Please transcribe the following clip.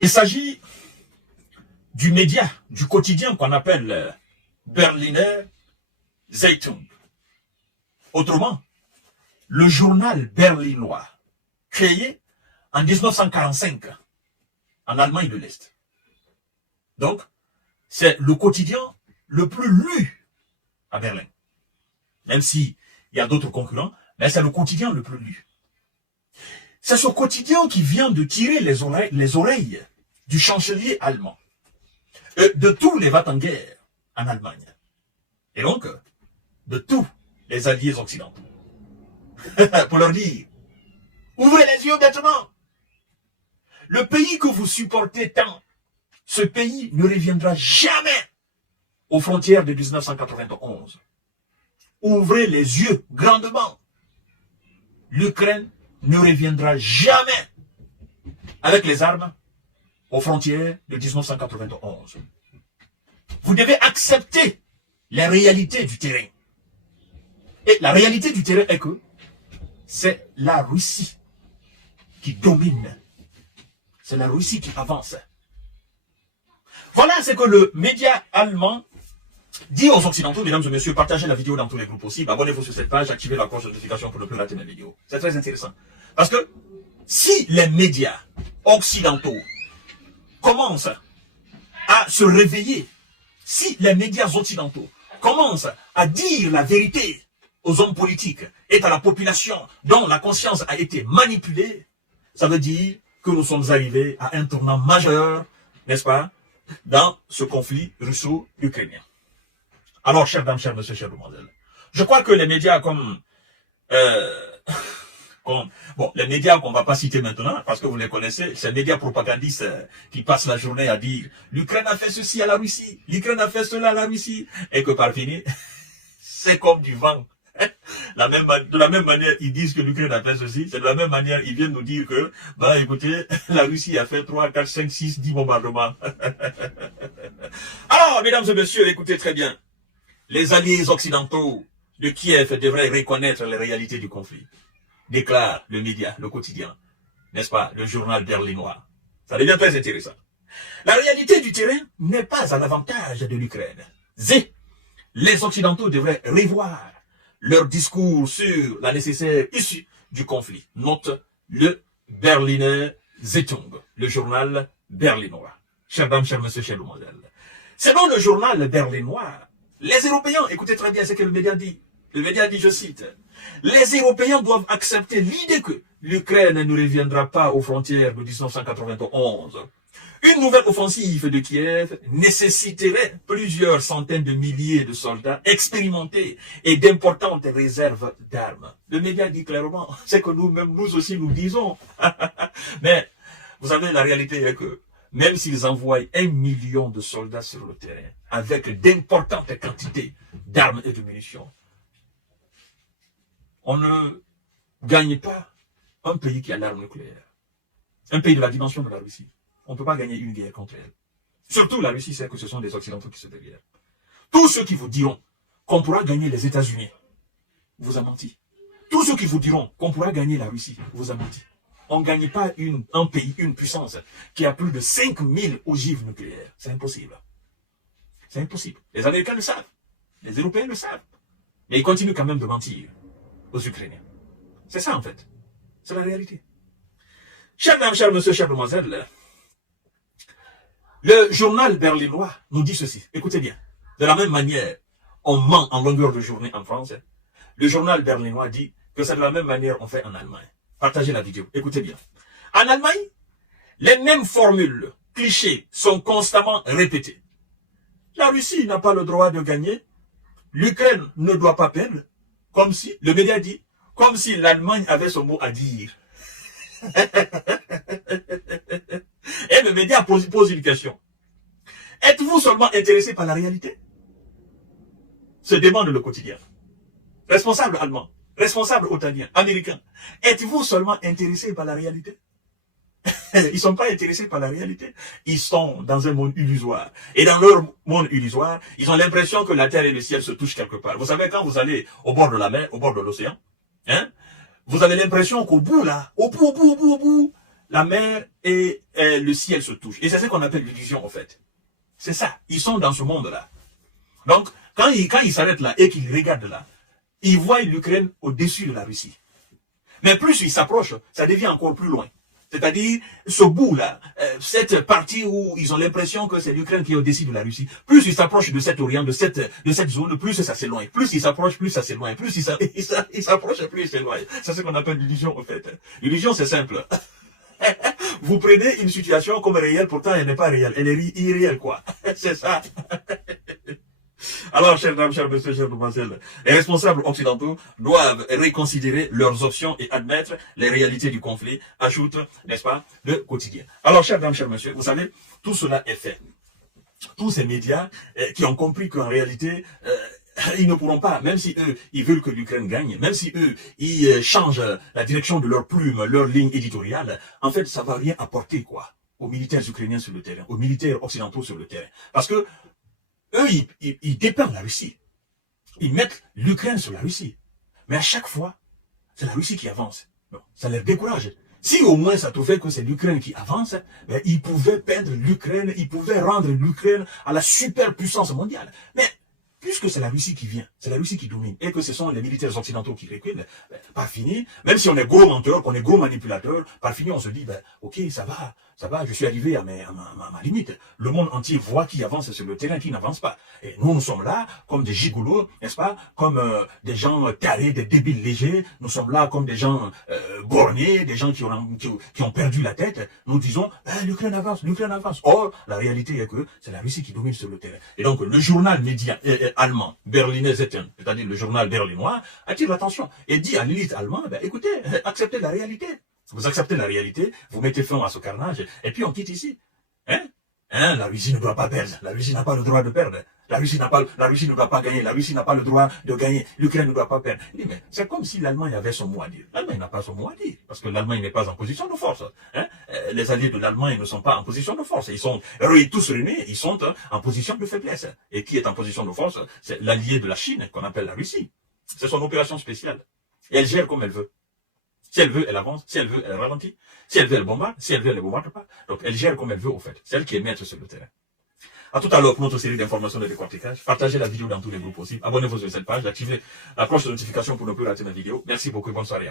Il s'agit du média, du quotidien qu'on appelle Berliner Zeitung. Autrement, le journal berlinois, créé en 1945 en Allemagne de l'Est. Donc, c'est le quotidien le plus lu à Berlin. Même s'il y a d'autres concurrents, mais c'est le quotidien le plus lu. C'est ce quotidien qui vient de tirer les oreilles du chancelier allemand, de tous les va-t-en-guerre en Allemagne, et donc de tous les alliés occidentaux, pour leur dire, ouvrez les yeux maintenant, le pays que vous supportez tant, ce pays ne reviendra jamais aux frontières de 1991. Ouvrez les yeux grandement. L'Ukraine ne reviendra jamais avec les armes aux frontières de 1991. Vous devez accepter la réalité du terrain. Et la réalité du terrain est que c'est la Russie qui domine. C'est la Russie qui avance. Voilà ce que le média allemand dit aux Occidentaux. Mesdames et messieurs, partagez la vidéo dans tous les groupes possibles. Abonnez-vous sur cette page, activez la cloche de notification pour ne plus rater mes vidéos. C'est très intéressant. Parce que si les médias occidentaux commencent à se réveiller, si les médias occidentaux commencent à dire la vérité aux hommes politiques et à la population dont la conscience a été manipulée, ça veut dire que nous sommes arrivés à un tournant majeur, n'est-ce pas, dans ce conflit russo-ukrainien. Alors, chers dames, chers messieurs, chers demoiselles, je crois que les médias comme les médias qu'on va pas citer maintenant, parce que vous les connaissez, ces médias propagandistes qui passent la journée à dire l'Ukraine a fait ceci à la Russie, l'Ukraine a fait cela à la Russie, et que par fini, c'est comme du vent. De la même manière, ils disent que l'Ukraine a fait ceci, c'est de la même manière, ils viennent nous dire que, bah écoutez, la Russie a fait 3, 4, 5, 6, 10 bombardements. Alors, mesdames et messieurs, écoutez très bien. Les alliés occidentaux de Kiev devraient reconnaître les réalités du conflit, déclare le média, le quotidien, n'est-ce pas, le journal berlinois. Ça devient très intéressant. La réalité du terrain n'est pas à l'avantage de l'Ukraine. Les Occidentaux devraient revoir leur discours sur la nécessaire issue du conflit. Note le Berliner Zeitung, le journal berlinois. Chers dames, chers messieurs, chers demoiselles. Selon le journal berlinois, les Européens, écoutez très bien ce que le média dit. Le média dit, je cite, « Les Européens doivent accepter l'idée que l'Ukraine ne reviendra pas aux frontières de 1991. Une nouvelle offensive de Kiev nécessiterait plusieurs centaines de milliers de soldats expérimentés et d'importantes réserves d'armes. » Le média dit clairement, c'est que nous-mêmes, nous aussi, nous disons. Mais, vous savez, la réalité est que même s'ils envoient 1 million de soldats sur le terrain, avec d'importantes quantités d'armes et de munitions, on ne gagne pas un pays qui a l'arme nucléaire. Un pays de la dimension de la Russie. On ne peut pas gagner une guerre contre elle. Surtout la Russie sait que ce sont des Occidentaux qui se derrière. Tous ceux qui vous diront qu'on pourra gagner les États-Unis, vous a menti. Tous ceux qui vous diront qu'on pourra gagner la Russie, vous a menti. On ne gagne pas un pays, une puissance qui a plus de 5000 ogives nucléaires. C'est impossible. C'est impossible. Les Américains le savent. Les Européens le savent. Mais ils continuent quand même de mentir aux Ukrainiens. C'est ça en fait. C'est la réalité. Chers dames, chers messieurs, chères demoiselles, le journal berlinois nous dit ceci. Écoutez bien. De la même manière, on ment en longueur de journée en France. Le journal berlinois dit que c'est de la même manière on fait en Allemagne. Partagez la vidéo. Écoutez bien. En Allemagne, les mêmes formules, clichés, sont constamment répétées. La Russie n'a pas le droit de gagner. L'Ukraine ne doit pas perdre. Comme si, le média dit, comme si l'Allemagne avait son mot à dire. Et le média pose une question. Êtes-vous seulement intéressé par la réalité? Se demande le quotidien. Responsable allemand, responsable italien, américain. Êtes-vous seulement intéressé par la réalité? Ils ne sont pas intéressés par la réalité. Ils sont dans un monde illusoire. Et dans leur monde illusoire, ils ont l'impression que la terre et le ciel se touchent quelque part. Vous savez, quand vous allez au bord de la mer, au bord de l'océan, hein, vous avez l'impression qu'au bout, là, au bout, la mer et le ciel se touchent. Et c'est ce qu'on appelle l'illusion, en fait. C'est ça. Ils sont dans ce monde-là. Donc, quand ils s'arrêtent là et qu'ils regardent là, ils voient l'Ukraine au-dessus de la Russie. Mais plus ils s'approchent, ça devient encore plus loin. C'est-à-dire, ce bout-là, cette partie où ils ont l'impression que c'est l'Ukraine qui est au-dessus de la Russie, plus ils s'approchent de cet orient, de cette zone, plus ça s'éloigne. Plus ils s'approchent, plus ça s'éloigne. Plus ils s'approchent, plus ils s'éloignent. C'est ce qu'on appelle l'illusion, en fait. L'illusion, c'est simple. Vous prenez une situation comme réelle, pourtant elle n'est pas réelle. Elle est irréelle, quoi. C'est ça. Alors, chers dames, chers messieurs, chers demoiselles, les responsables occidentaux doivent reconsidérer leurs options et admettre les réalités du conflit, ajoute, n'est-ce pas, le quotidien. Alors, chers dames, chers messieurs, vous savez, tout cela est fait. Tous ces médias qui ont compris qu'en réalité, ils ne pourront pas, même si eux, ils veulent que l'Ukraine gagne, même si eux, ils changent la direction de leur plume, leur ligne éditoriale, en fait, ça va rien apporter, quoi, aux militaires ukrainiens sur le terrain, aux militaires occidentaux sur le terrain. Parce que eux, ils dépendent de la Russie. Ils mettent l'Ukraine sur la Russie. Mais à chaque fois, c'est la Russie qui avance. Non, ça les décourage. Si au moins ça trouvait que c'est l'Ukraine qui avance, ben, ils pouvaient peindre l'Ukraine, ils pouvaient rendre l'Ukraine à la superpuissance mondiale. Mais puisque c'est la Russie qui vient, c'est la Russie qui domine, et que ce sont les militaires occidentaux qui reculent, ben, par fini, même si on est gros menteur, qu'on est gros manipulateur, par fini on se dit, ben, ok, ça va, je suis arrivé à ma limite. Le monde entier voit qui avance sur le terrain, qui n'avance pas. Et nous sommes là comme des gigolos, n'est-ce pas, comme des gens tarés, des débiles légers. Nous sommes là comme des gens bornés, des gens qui ont perdu la tête. Nous disons, l'Ukraine avance, l'Ukraine avance. Or, la réalité est que c'est la Russie qui domine sur le terrain. Et donc, le journal média allemand, Berliner Zeitung, c'est-à-dire le journal berlinois, attire l'attention et dit à l'élite allemande, ben, écoutez, acceptez la réalité. Vous acceptez la réalité, vous mettez fin à ce carnage, et puis on quitte ici. La Russie ne doit pas perdre. La Russie n'a pas le droit de perdre. La Russie ne doit pas gagner. La Russie n'a pas le droit de gagner. L'Ukraine ne doit pas perdre. Il dit, mais c'est comme si l'Allemagne avait son mot à dire. L'Allemagne n'a pas son mot à dire. Parce que l'Allemagne n'est pas en position de force. Les alliés de l'Allemagne ne sont pas en position de force. Ils sont tous réunis, ils sont en position de faiblesse. Et qui est en position de force? C'est l'allié de la Chine, qu'on appelle la Russie. C'est son opération spéciale. Et elle gère comme elle veut. Si elle veut, elle avance. Si elle veut, elle ralentit. Si elle veut, elle bombarde. Si elle veut, elle ne bombarde pas. Donc, elle gère comme elle veut, au fait. C'est elle qui est maître sur le terrain. À tout à l'heure pour notre série d'informations de décortiquage. Partagez la vidéo dans tous les groupes possibles. Abonnez-vous sur cette page. Activez la cloche de notification pour ne plus rater ma vidéo. Merci beaucoup. Bonne soirée.